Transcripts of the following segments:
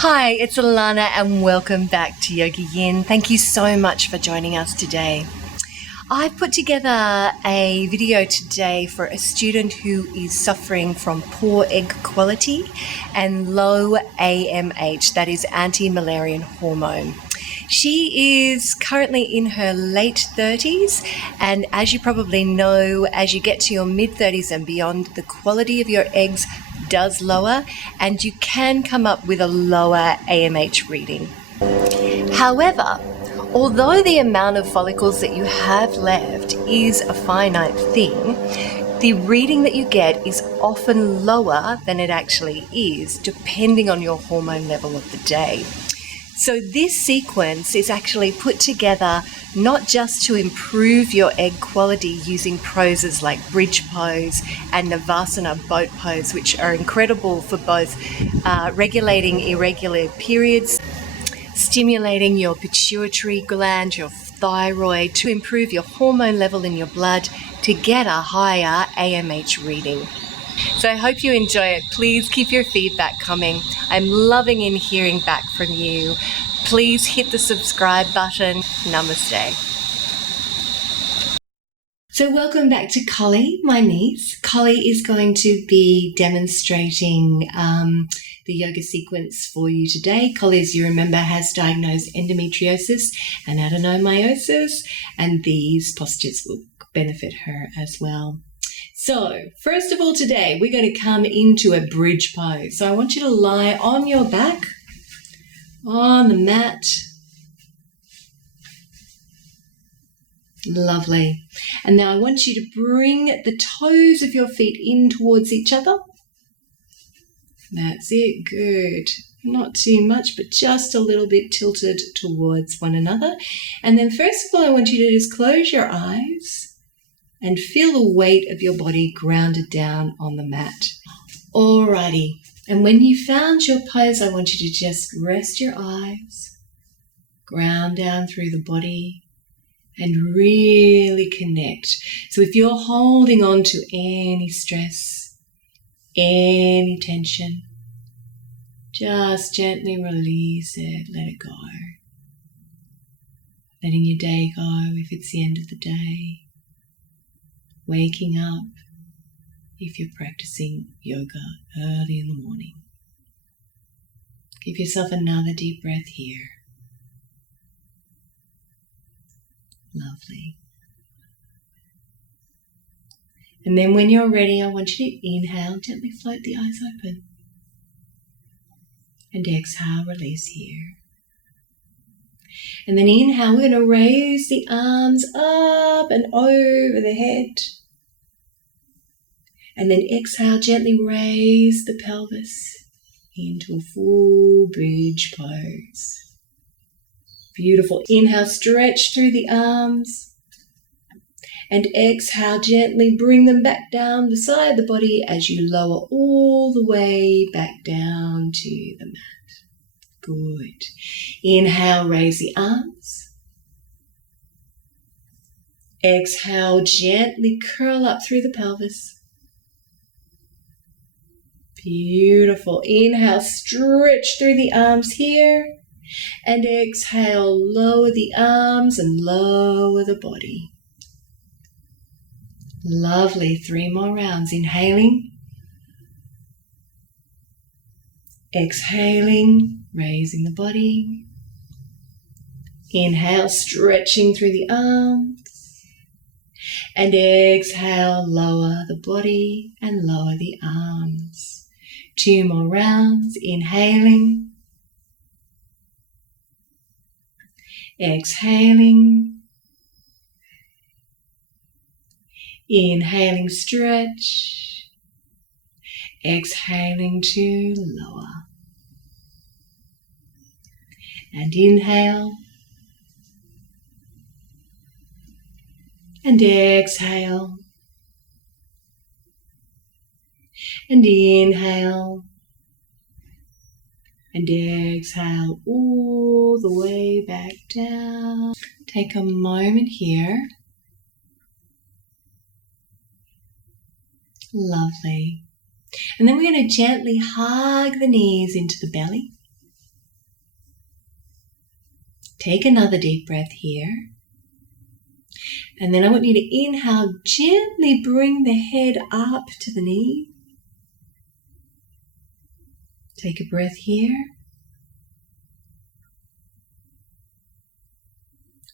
Hi, it's Allannah and welcome back to YogaYin. Thank you so much for joining us today. I've put together a video today for a student who is suffering from poor egg quality and low AMH, that is anti-Müllerian hormone. She is currently in her late 30s, and as you probably know, as you get to your mid-30s and beyond, the quality of your eggs does lower and you can come up with a lower AMH reading. However, although the amount of follicles that you have left is a finite thing, the reading that you get is often lower than it actually is, depending on your hormone level of the day. So this sequence is actually put together not just to improve your egg quality using poses like bridge pose and Navasana boat pose, which are incredible for both regulating irregular periods, stimulating your pituitary gland, your thyroid, to improve your hormone level in your blood to get a higher AMH reading. So I hope you enjoy it. Please keep your feedback coming. I'm loving in hearing back from you. Please hit the subscribe button. Namaste. So welcome back to Colly, my niece. Colly is going to be demonstrating the yoga sequence for you today. Colly, as you remember, has diagnosed endometriosis and adenomyosis, and these postures will benefit her as well. So, first of all today, we're going to come into a bridge pose. So I want you to lie on your back, on the mat. Lovely. And now I want you to bring the toes of your feet in towards each other. That's it, good. Not too much, but just a little bit tilted towards one another. And then first of all, I want you to just close your eyes and feel the weight of your body grounded down on the mat. Alrighty, and when you found your pose, I want you to just rest your eyes, ground down through the body, and really connect. So if you're holding on to any stress, any tension, just gently release it, let it go. Letting your day go if it's the end of the day. Waking up if you're practicing yoga early in the morning. Give yourself another deep breath here. Lovely. And then when you're ready, I want you to inhale, gently float the eyes open. And exhale, release here. And then inhale, we're going to raise the arms up and over the head. And then exhale, gently raise the pelvis into a full bridge pose. Beautiful. Inhale, stretch through the arms. And exhale, gently bring them back down beside the body as you lower all the way back down to the mat. Good. Inhale, raise the arms. Exhale, gently curl up through the pelvis. Beautiful. Inhale, stretch through the arms here. And exhale, lower the arms and lower the body. Lovely. 3 more rounds. Inhaling. Exhaling, raising the body. Inhale, stretching through the arms. And exhale, lower the body and lower the arms. 2 more rounds. Inhaling. Exhaling. Inhaling, stretch. Exhaling to lower. And inhale. And exhale. And inhale. And exhale all the way back down. Take a moment here. Lovely. And then we're going to gently hug the knees into the belly. Take another deep breath here. And then I want you to inhale, gently bring the head up to the knee. Take a breath here.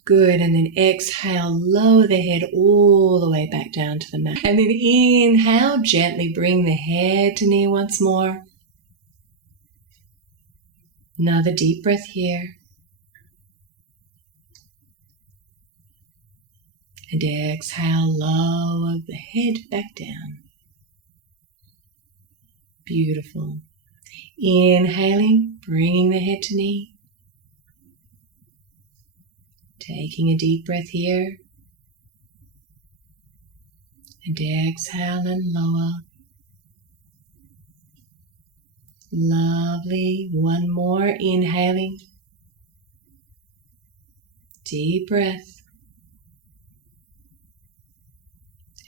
Good, and then exhale, lower the head all the way back down to the mat. And then inhale, gently bring the head to knee once more. Another deep breath here. And exhale, lower the head back down. Beautiful. Inhaling, bringing the head to knee. Taking a deep breath here. And exhale and lower. Lovely. One more. Inhaling. Deep breath.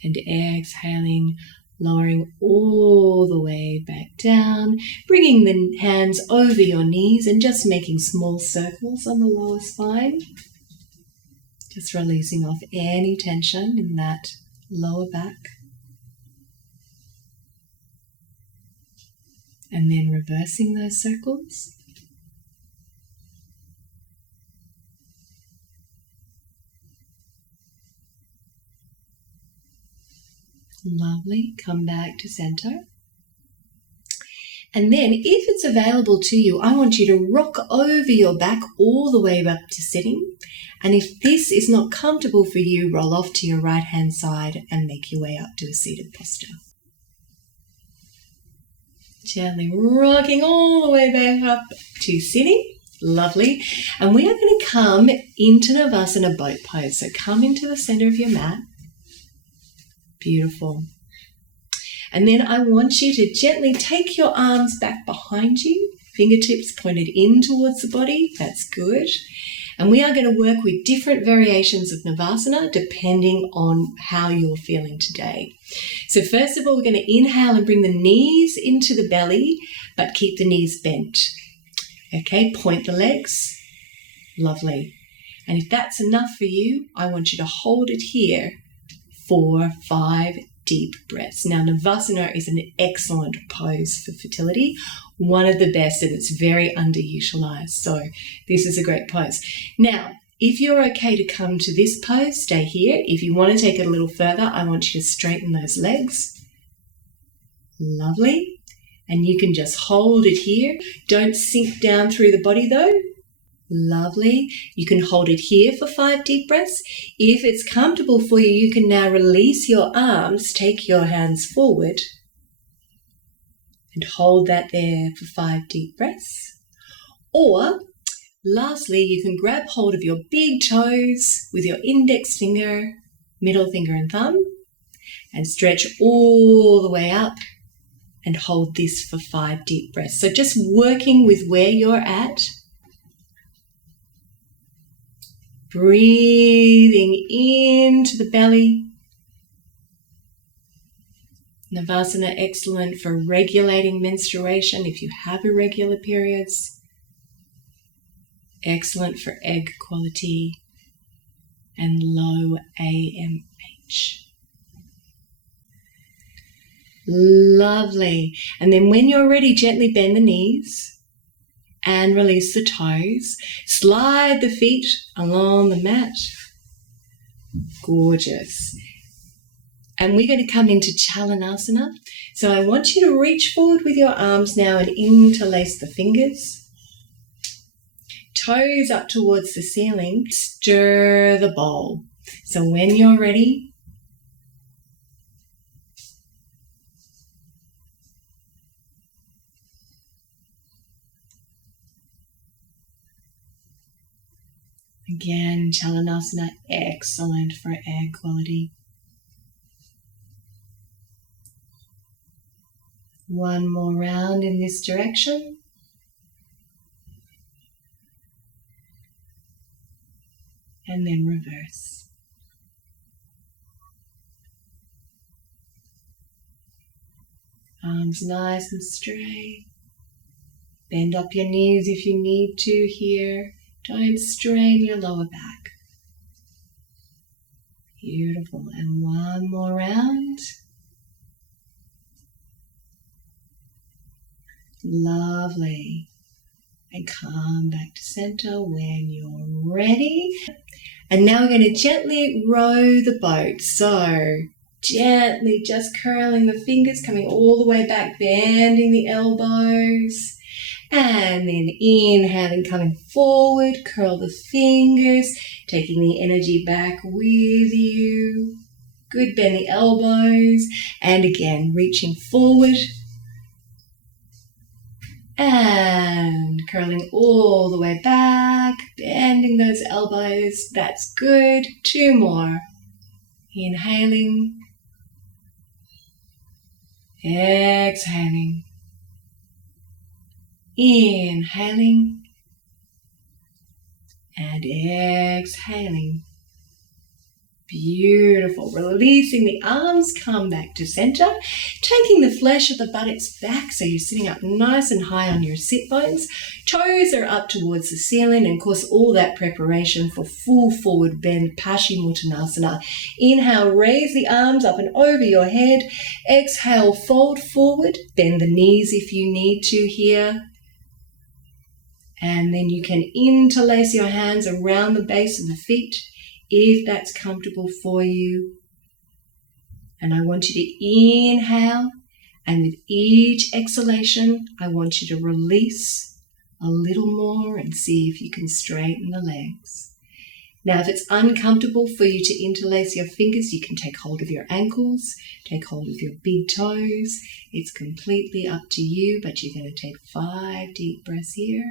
And exhaling, lowering all the way back down, bringing the hands over your knees and just making small circles on the lower spine. Just releasing off any tension in that lower back. And then reversing those circles. Lovely. Come back to center. And then if it's available to you, I want you to rock over your back all the way up to sitting. And if this is not comfortable for you, roll off to your right hand side and make your way up to a seated posture. Gently rocking all the way back up to sitting. Lovely. And we are going to come into Navasana boat pose. So come into the center of your mat. Beautiful. And then I want you to gently take your arms back behind you, fingertips pointed in towards the body. That's good. And we are going to work with different variations of Navasana depending on how you're feeling today. So first of all, we're going to inhale and bring the knees into the belly, but keep the knees bent. Okay, point the legs. Lovely. And if that's enough for you, I want you to hold it here for 5 deep breaths. Now, Navasana is an excellent pose for fertility, one of the best, and it's very underutilized. So this is a great pose. Now, if you're okay to come to this pose, stay here. If you want to take it a little further, I want you to straighten those legs. Lovely. And you can just hold it here. Don't sink down through the body though. Lovely. You can hold it here for 5 deep breaths. If it's comfortable for you, you can now release your arms, take your hands forward and hold that there for 5 deep breaths. Or lastly, you can grab hold of your big toes with your index finger, middle finger and thumb and stretch all the way up and hold this for 5 deep breaths. So just working with where you're at. Breathing into the belly. Navasana, excellent for regulating menstruation if you have irregular periods. Excellent for egg quality and low AMH. Lovely. And then when you're ready, gently bend the knees. And release the toes. Slide the feet along the mat. Gorgeous. And we're going to come into Chalanasana. So I want you to reach forward with your arms now and interlace the fingers. Toes up towards the ceiling. Stir the bowl. So when you're ready, again, Chalanasana, excellent for egg quality. One more round in this direction. And then reverse. Arms nice and straight. Bend up your knees if you need to here. Don't strain your lower back. Beautiful. And one more round. Lovely. And come back to center when you're ready. And now we're going to gently row the boat. So gently just curling the fingers, coming all the way back, bending the elbows. And then inhaling, coming forward, curl the fingers, taking the energy back with you. Good, bend the elbows. And again, reaching forward. And curling all the way back, bending those elbows. That's good. 2 more. Inhaling. Exhaling. Inhaling. And exhaling. Beautiful. Releasing the arms, come back to center. Taking the flesh of the buttocks back so you're sitting up nice and high on your sit bones. Toes are up towards the ceiling, and of course all that preparation for full forward bend, Paschimottanasana. Inhale, raise the arms up and over your head. Exhale, fold forward. Bend the knees if you need to here. And then you can interlace your hands around the base of the feet, if that's comfortable for you. And I want you to inhale, and with each exhalation, I want you to release a little more and see if you can straighten the legs. Now, if it's uncomfortable for you to interlace your fingers, you can take hold of your ankles, take hold of your big toes. It's completely up to you, but you're going to take 5 deep breaths here,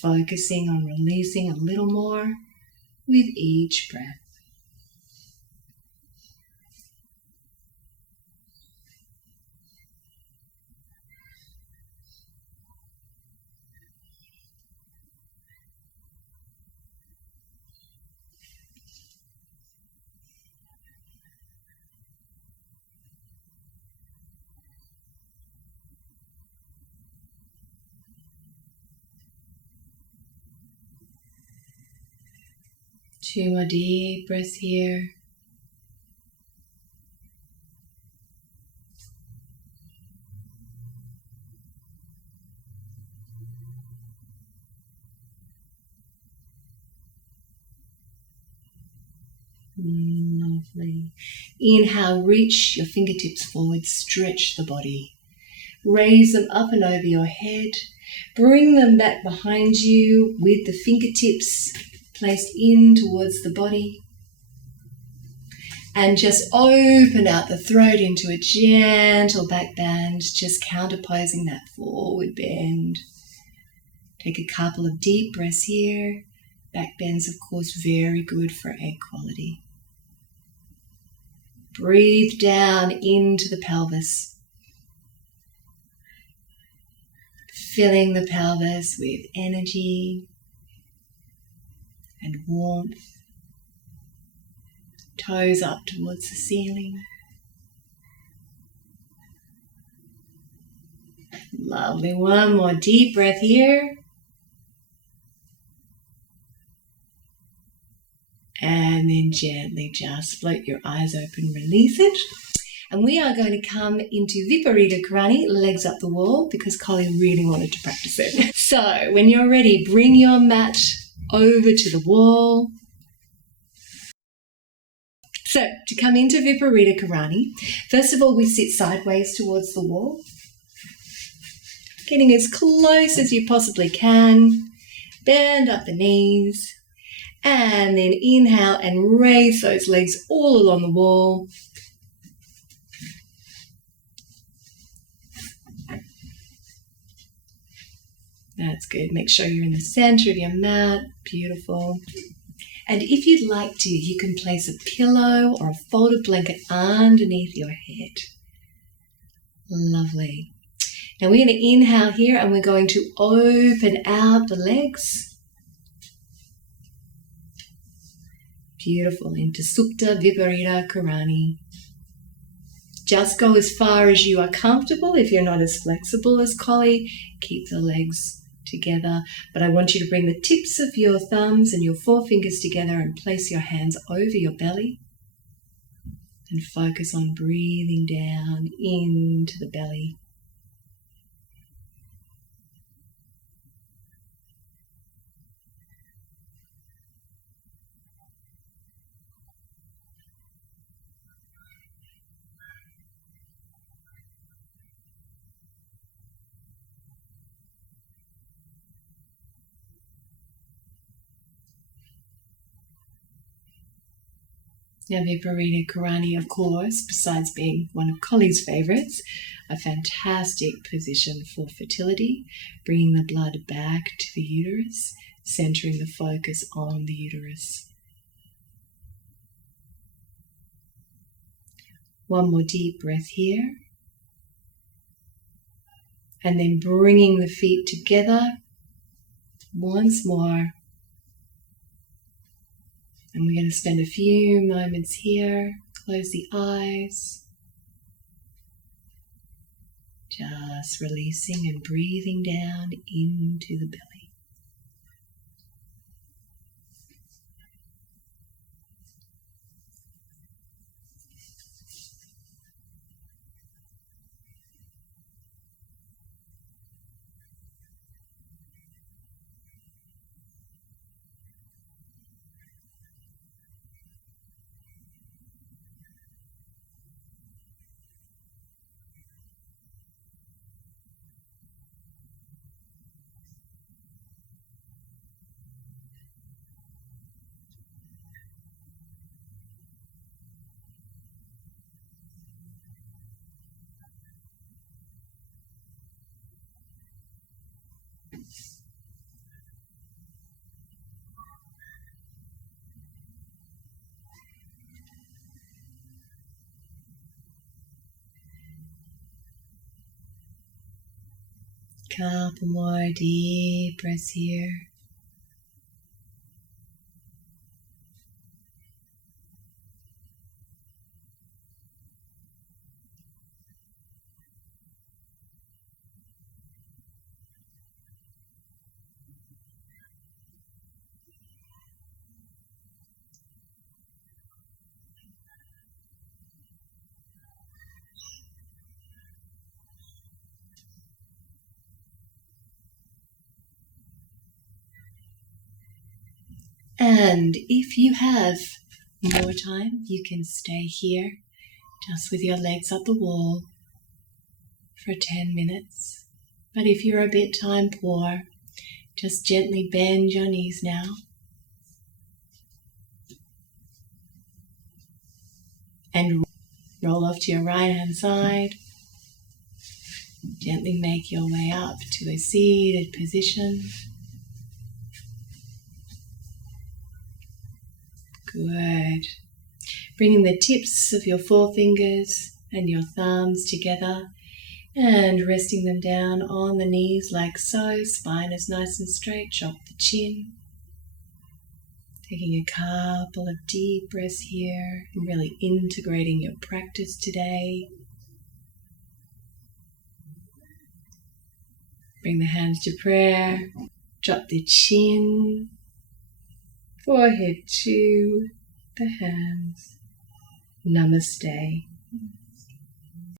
focusing on releasing a little more with each breath. Two more deep breaths here. Lovely. Inhale, reach your fingertips forward, stretch the body. Raise them up and over your head. Bring them back behind you with the fingertips placed in towards the body. And just open out the throat into a gentle back bend, just counterposing that forward bend. Take a couple of deep breaths here. Back bends, of course, very good for egg quality. Breathe down into the pelvis, filling the pelvis with energy and warmth. Toes up towards the ceiling. Lovely. One more deep breath here. And then gently just float your eyes open, release it. And we are going to come into Viparita Karani, legs up the wall, because Colly really wanted to practice it. So when you're ready, bring your mat over to the wall. So to come into Viparita Karani, first of all, we sit sideways towards the wall, getting as close as you possibly can. Bend up the knees. And then inhale and raise those legs all along the wall. That's good. Make sure you're in the center of your mat. Beautiful. And if you'd like to, you can place a pillow or a folded blanket underneath your head. Lovely. Now we're going to inhale here and we're going to open out the legs. Beautiful. Into Supta Viparita Karani. Just go as far as you are comfortable. If you're not as flexible as Colly, keep the legs together, but I want you to bring the tips of your thumbs and your forefingers together and place your hands over your belly and focus on breathing down into the belly. Now, Viparita Karani, of course, besides being one of Colly's favourites, a fantastic position for fertility, bringing the blood back to the uterus, centering the focus on the uterus. One more deep breath here. And then bringing the feet together once more. And we're going to spend a few moments here. Close the eyes. Just releasing and breathing down into the belly. Couple more deep breaths here. And if you have more time, you can stay here just with your legs up the wall for 10 minutes. But if you're a bit time poor, just gently bend your knees now. And roll off to your right hand side. Gently make your way up to a seated position. Good. Bringing the tips of your forefingers and your thumbs together and resting them down on the knees like so. Spine is nice and straight. Drop the chin. Taking a couple of deep breaths here and really integrating your practice today. Bring the hands to prayer. Drop the chin. Forehead to the hands. Namaste.